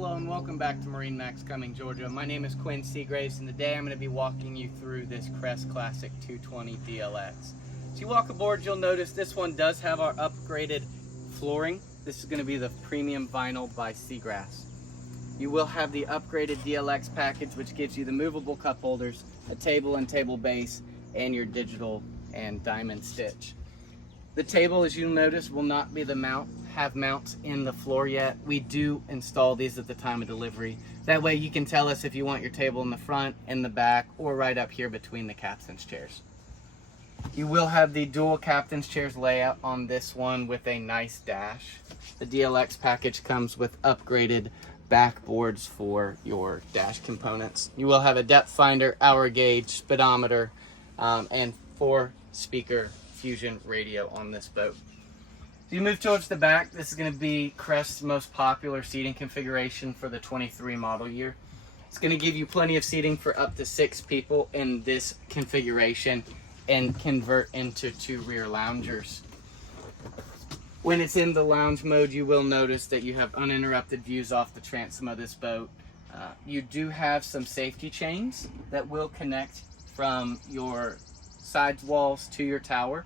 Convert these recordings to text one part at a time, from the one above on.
Hello and welcome back to MarineMax Cumming, Georgia. My name is Quinn Seagraves, and today I'm going to be walking you through this Crest Classic 220 DLX. As you walk aboard, you'll notice this one does have our upgraded flooring. This is going to be the premium vinyl by Seagrass. You will have the upgraded DLX package, which gives you the movable cup holders, a table and table base, and your digital and diamond stitch. The table, as you'll notice, will not be have mounts in the floor yet. We do install these at the time of delivery. That way you can tell us if you want your table in the front, in the back, or right up here between the captain's chairs. You will have the dual captain's chairs layout on this one with a nice dash. The DLX package comes with upgraded backboards for your dash components. You will have a depth finder, hour gauge, speedometer, and 4-speaker Fusion radio on this boat. As you move towards the back, this is going to be Crest's most popular seating configuration for the 23 model year. It's going to give you plenty of seating for up to 6 people in this configuration and convert into 2 rear loungers. When it's in the lounge mode, you will notice that you have uninterrupted views off the transom of this boat. You do have some safety chains that will connect from your side walls to your tower.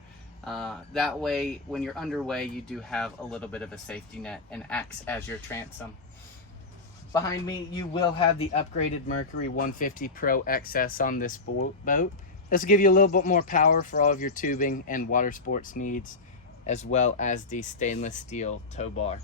That way, when you're underway, you do have a little bit of a safety net and acts as your transom. Behind me, you will have the upgraded Mercury 150 Pro XS on this boat. This will give you a little bit more power for all of your tubing and water sports needs, as well as the stainless steel tow bar.